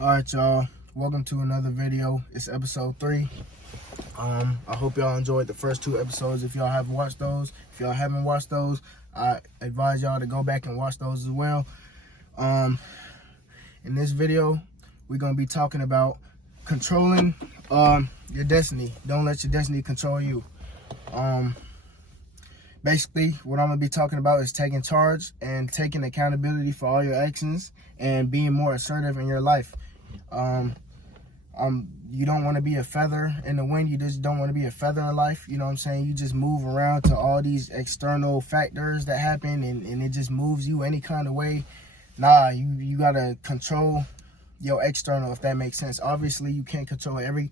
All right, y'all. Welcome to another video. It's episode 3. I hope y'all enjoyed the first 2 episodes. If y'all haven't watched those, I advise y'all to go back and watch those as well. In this video, we're gonna be talking about controlling your destiny. Don't let your destiny control you. Basically, what I'm gonna be talking about is taking charge and taking accountability for all your actions and being more assertive in your life. You don't want to be a feather in the wind. You just don't want to be a feather in life. You know what I'm saying? You just move around to all these external factors that happen, and it just moves you any kind of way. Nah, you gotta control your external, if that makes sense. Obviously, you can't control every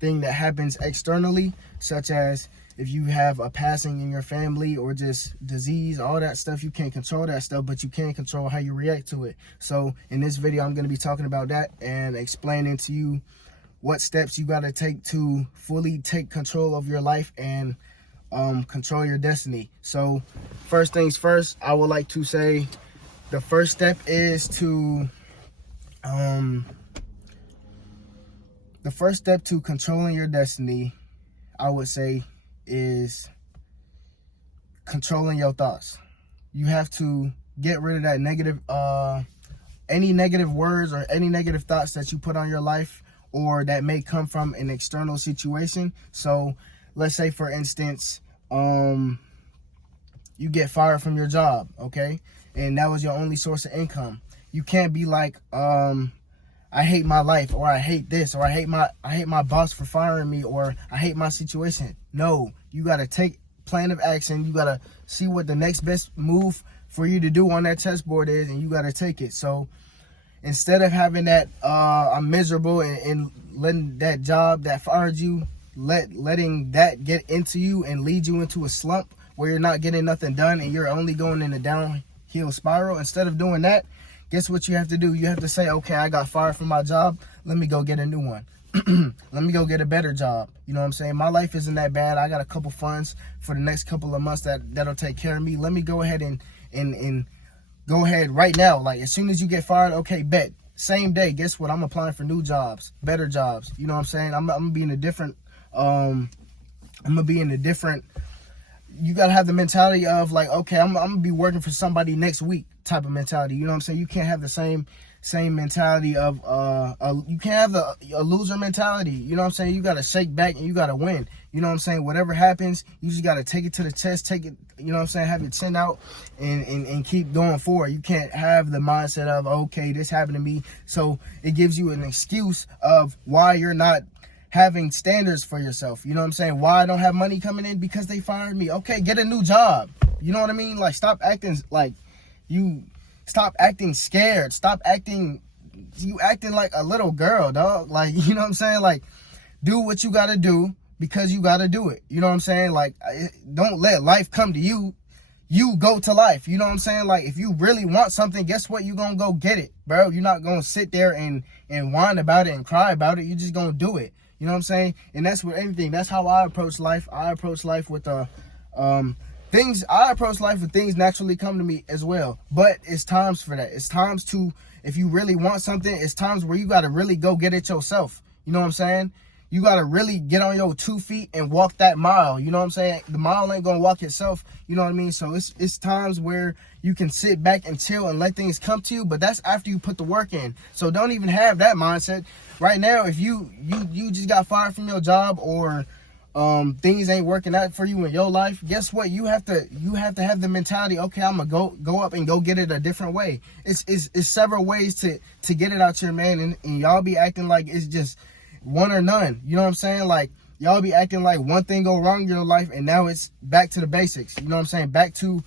thing that happens externally, such as if you have a passing in your family or just disease, all that stuff. You can't control that stuff, but you can control how you react to it. So in this video, I'm going to be talking about that and explaining to you what steps you got to take to fully take control of your life and control your destiny. So first things first, I would like to say the first step is to controlling your destiny, I would say, is controlling your thoughts. You have to get rid of that negative, any negative words or any negative thoughts that you put on your life or that may come from an external situation. So let's say, for instance, you get fired from your job, okay? And that was your only source of income. You can't be like, I hate my life, or I hate this, or I hate my boss for firing me, or I hate my situation. No, you got to take plan of action. You got to see what the next best move for you to do on that chessboard is, and you got to take it. So instead of having that, I'm miserable and letting that job that fired you, letting that get into you and lead you into a slump where you're not getting nothing done and you're only going in a downhill spiral. Instead of doing that, guess what you have to do? You have to say, okay, I got fired from my job. Let me go get a new one. Let me go get a better job. You know what I'm saying? My life isn't that bad. I got a couple funds for the next couple of months that'll take care of me. Let me go ahead and go ahead right now. Like, as soon as you get fired, okay, bet. Same day, guess what? I'm applying for new jobs, better jobs. You know what I'm saying? I'm gonna be in a different, you gotta have the mentality of like, okay, I'm gonna be working for somebody next week type of mentality. You know what I'm saying? You can't have the same mentality of you can't have a loser mentality. You know what I'm saying? You gotta shake back and you gotta win. You know what I'm saying? Whatever happens, you just gotta take it to the chest, take it, you know what I'm saying, have your chin out and keep going forward. You can't have the mindset of, okay, this happened to me, so it gives you an excuse of why you're not having standards for yourself. You know what I'm saying? Why I don't have money coming in? Because they fired me. Okay, get a new job. You know what I mean? Like, stop acting scared. Stop acting like a little girl, dog. Like, you know what I'm saying? Like, do what you gotta do because you gotta do it. You know what I'm saying? Like, don't let life come to you. You go to life. You know what I'm saying? Like, if you really want something, guess what? You gonna go get it, bro. You're not gonna sit there and whine about it and cry about it. You just gonna do it. You know what I'm saying? And that's with anything. That's how I approach life. I approach life with things naturally come to me as well. But it's times for that. It's times to, if you really want something, it's times where you got to really go get it yourself. You know what I'm saying? You got to really get on your 2 feet and walk that mile. You know what I'm saying? The mile ain't going to walk itself. You know what I mean? So it's times where you can sit back and chill and let things come to you. But that's after you put the work in. So don't even have that mindset. Right now, if you just got fired from your job, or things ain't working out for you in your life, guess what? You have to have the mentality, okay, I'm gonna go up and go get it a different way. It's several ways to get it out here, man, and y'all be acting like it's just one or none. You know what I'm saying? Like, y'all be acting like one thing go wrong in your life and now it's back to the basics. You know what I'm saying? Back to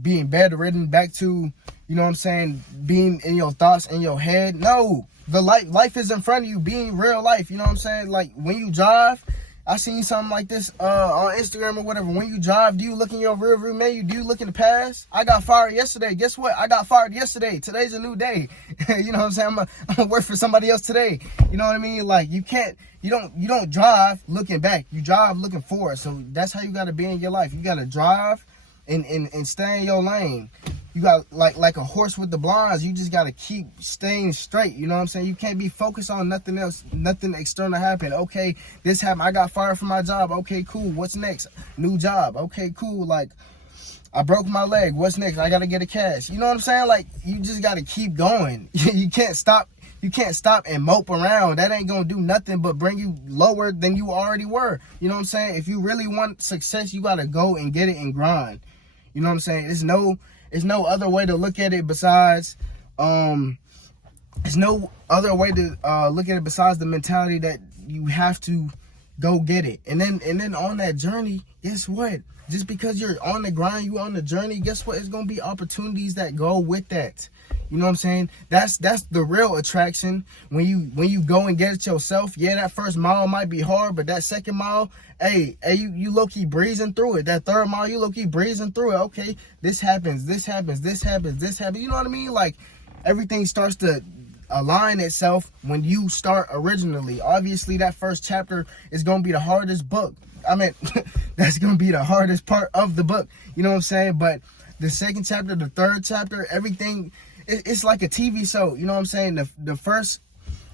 being bedridden, back to, you know what I'm saying, being in your thoughts in your head. No, the life is in front of you, being real life. You know what I'm saying? Like, when you drive, I seen something like this on Instagram or whatever. When you drive, do you look in your rear view mirror? Do you look in the past? I got fired yesterday. Guess what? I got fired yesterday. Today's a new day. You know what I'm saying? I'm gonna work for somebody else today. You know what I mean? Like, you don't drive looking back. You drive looking forward. So that's how you gotta be in your life. You gotta drive and stay in your lane. You got like a horse with the blinds. You just got to keep staying straight. You know what I'm saying? You can't be focused on nothing else, nothing external happen. Okay, this happened. I got fired from my job. Okay, cool. What's next? New job. Okay, cool. Like, I broke my leg. What's next? I got to get a cast. You know what I'm saying? Like, you just got to keep going. You can't stop. You can't stop and mope around. That ain't going to do nothing but bring you lower than you already were. You know what I'm saying? If you really want success, you got to go and get it and grind. You know what I'm saying? There's no other way to look at it besides, there's no other way to look at it besides the mentality that you have to go get it. And then on that journey, guess what? Just because you're on the grind, you on the journey, guess what? It's going to be opportunities that go with that. You know what I'm saying? That's the real attraction. When you go and get it yourself, yeah, that first mile might be hard, but that second mile, hey, you low-key breezing through it. That third mile, you low-key breezing through it. Okay, this happens. You know what I mean? Like, everything starts to align itself when you start originally. Obviously, that first chapter is going to be the hardest book. I mean, that's going to be the hardest part of the book. You know what I'm saying? But the second chapter, the third chapter, everything, it's like a TV show. You know what I'm saying? The first,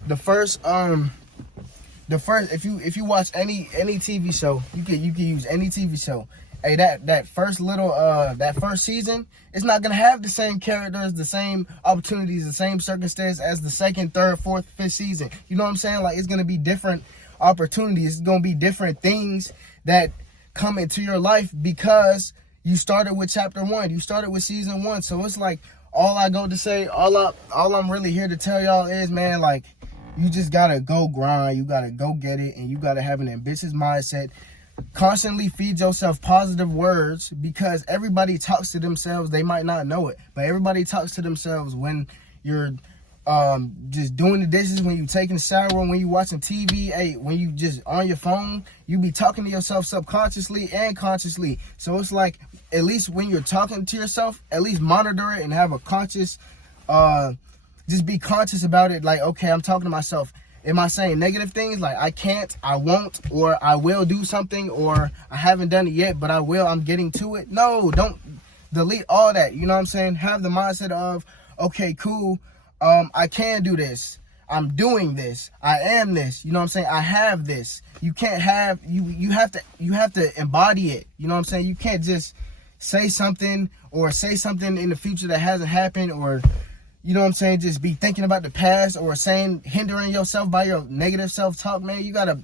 if you watch any TV show, you can use any TV show. Hey, that first season, it's not gonna have the same characters, the same opportunities, the same circumstance as the second, third, fourth, fifth season. You know what I'm saying? Like, it's gonna be different opportunities. It's gonna be different things that come into your life because you started with chapter 1. You started with season 1. So it's like, all I go to say, all I'm really here to tell y'all is, man, like, you just gotta go grind. You gotta go get it, and you gotta have an ambitious mindset. Constantly feed yourself positive words, because everybody talks to themselves. They might not know it, but everybody talks to themselves when you're just doing the dishes, when you taking a shower, when you watching TV, hey, when you just on your phone, you be talking to yourself subconsciously and consciously. So it's like, at least when you're talking to yourself, at least monitor it and have a conscious, just be conscious about it. Like, okay, I'm talking to myself. Am I saying negative things like I can't, I won't, or I will do something, or I haven't done it yet, but I will, I'm getting to it? No, don't delete all that. You know what I'm saying? Have the mindset of, okay, cool, I can do this. I'm doing this. I am this. You know what I'm saying? I have this. You can't have, you have to embody it. You know what I'm saying? You can't just say something in the future that hasn't happened, or, you know what I'm saying, just be thinking about the past, or hindering yourself by your negative self-talk, man. You gotta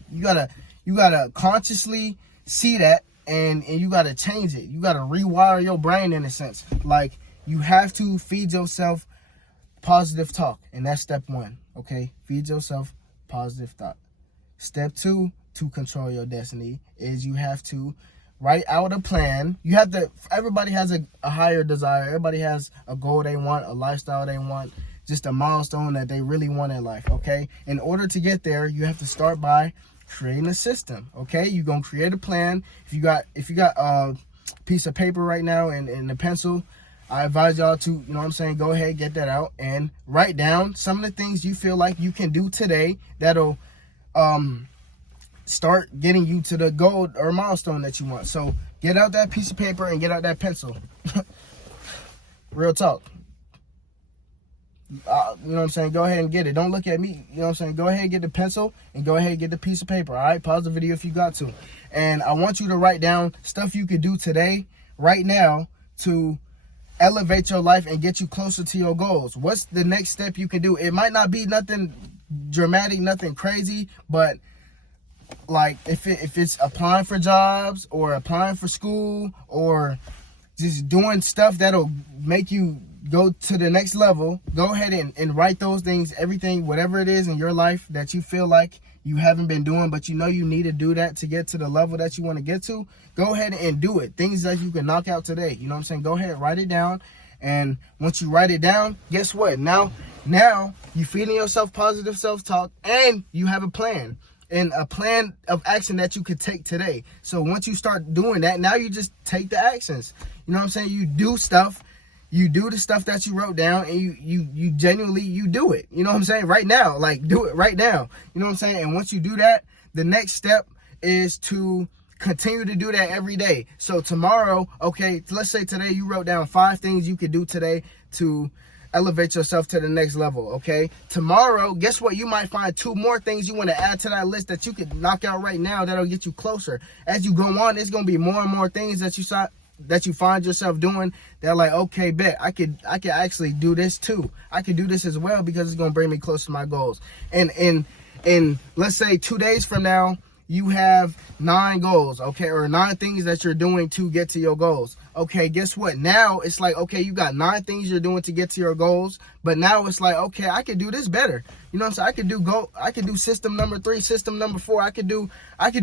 consciously see that, and you gotta change it. You gotta rewire your brain, in a sense. Like, you have to feed yourself positive talk, and that's step 1. Okay, feed yourself positive thought. Step 2 to control your destiny is you have to write out a plan. You have to, everybody has a higher desire. Everybody has a goal they want, a lifestyle they want, just a milestone that they really want in life, okay? In order to get there, you have to start by creating a system, okay? You're going to create a plan. If you got a piece of paper right now and a pencil, I advise y'all to, you know what I'm saying, go ahead, get that out and write down some of the things you feel like you can do today that'll start getting you to the goal or milestone that you want. So get out that piece of paper and get out that pencil. Real talk. You know what I'm saying? Go ahead and get it. Don't look at me. You know what I'm saying? Go ahead and get the pencil and go ahead and get the piece of paper. All right? Pause the video if you got to. And I want you to write down stuff you could do today, right now, to elevate your life and get you closer to your goals. What's the next step you can do? It might not be nothing dramatic, nothing crazy, but like if it's applying for jobs, or applying for school, or just doing stuff that'll make you go to the next level, go ahead and write those things. Everything, whatever it is in your life that you feel like you haven't been doing, but you know you need to do that to get to the level that you want to get to, go ahead and do it. Things that you can knock out today. You know what I'm saying? Go ahead, write it down. And once you write it down, guess what? Now you're feeding yourself positive self-talk, and you have a plan. And a plan of action that you could take today. So once you start doing that, now you just take the actions. You know what I'm saying? You do stuff. You do the stuff that you wrote down, and you genuinely, you do it. You know what I'm saying? Right now, like, do it right now. You know what I'm saying? And once you do that, the next step is to Continue to do that every day. So tomorrow, okay, let's say today you wrote down 5 things you could do today to elevate yourself to the next level, okay? Tomorrow, guess what? You might find 2 more things you want to add to that list that you could knock out right now that'll get you closer. As you go on, there's going to be more and more things that you find yourself doing. They're like, okay, bet I could actually do this too. I could do this as well because it's going to bring me close to my goals. And let's say 2 days from now, you have 9 goals, okay, or 9 things that you're doing to get to your goals. Okay, guess what? Now it's like, okay, you got 9 things you're doing to get to your goals, but now it's like, okay, I could do this better. You know what I'm saying? I could do system number 3, system number 4. I could do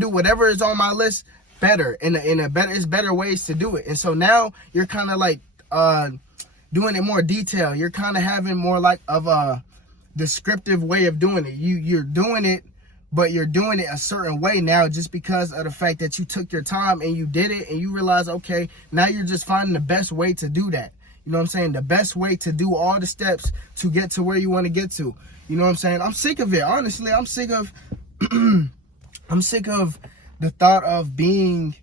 whatever is on my list better, it's better ways to do it. And so now you're kind of like doing it more detailed. You're kind of having more like of a descriptive way of doing it. You're doing it, but you're doing it a certain way now just because of the fact that you took your time and you did it and you realize, okay, now you're just finding the best way to do that. You know what I'm saying? The best way to do all the steps to get to where you want to get to. You know what I'm saying? I'm sick of it. Honestly, I'm sick of I'm sick of the thought of being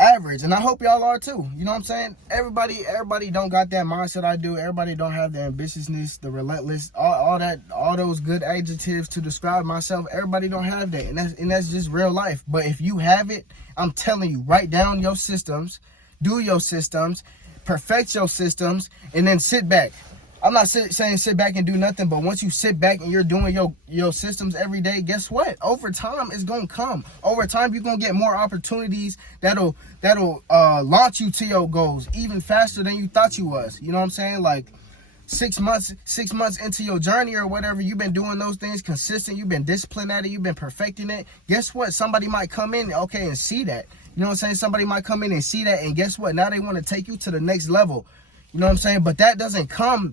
average, and I hope y'all are too. You know what I'm saying? Everybody don't got that mindset I do. Everybody don't have the ambitiousness, the relentless, all those good adjectives to describe myself. Everybody don't have that, and that's just real life. But if you have it, I'm telling you, write down your systems, do your systems, perfect your systems, and then sit back. I'm not saying sit back and do nothing, but once you sit back and you're doing your systems every day, guess what? Over time, it's gonna come. Over time, you're gonna get more opportunities that'll launch you to your goals even faster than you thought you was. You know what I'm saying? Like 6 months into your journey or whatever, you've been doing those things consistent. You've been disciplined at it. You've been perfecting it. Guess what? Somebody might come in, okay, and see that. You know what I'm saying? Somebody might come in and see that, and guess what? Now they want to take you to the next level. You know what I'm saying? But that doesn't come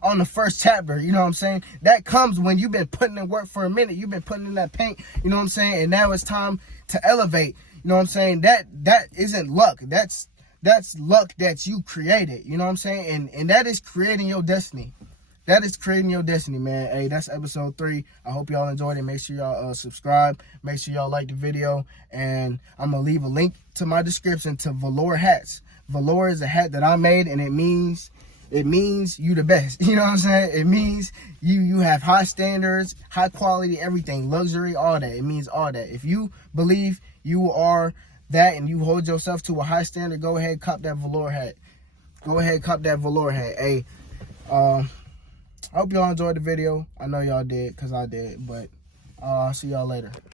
on the first chapter. You know what I'm saying? That comes when you've been putting in work for a minute. You've been putting in that paint. You know what I'm saying? And now it's time to elevate. You know what I'm saying? That isn't luck. That's luck that you created. You know what I'm saying? And that is creating your destiny. That is creating your destiny, man. Hey, that's episode 3. I hope y'all enjoyed it. Make sure y'all subscribe. Make sure y'all like the video. And I'm going to leave a link to my description to Velour hats. Velour is a hat that I made, and it means you the best. You know what I'm saying? It means you have high standards, high quality, everything, luxury, all that. It means all that. If you believe you are that and you hold yourself to a high standard, go ahead, cop that Velour hat. Go ahead, cop that Velour hat. Hey, I hope y'all enjoyed the video. I know y'all did, because I did. But I'll see y'all later.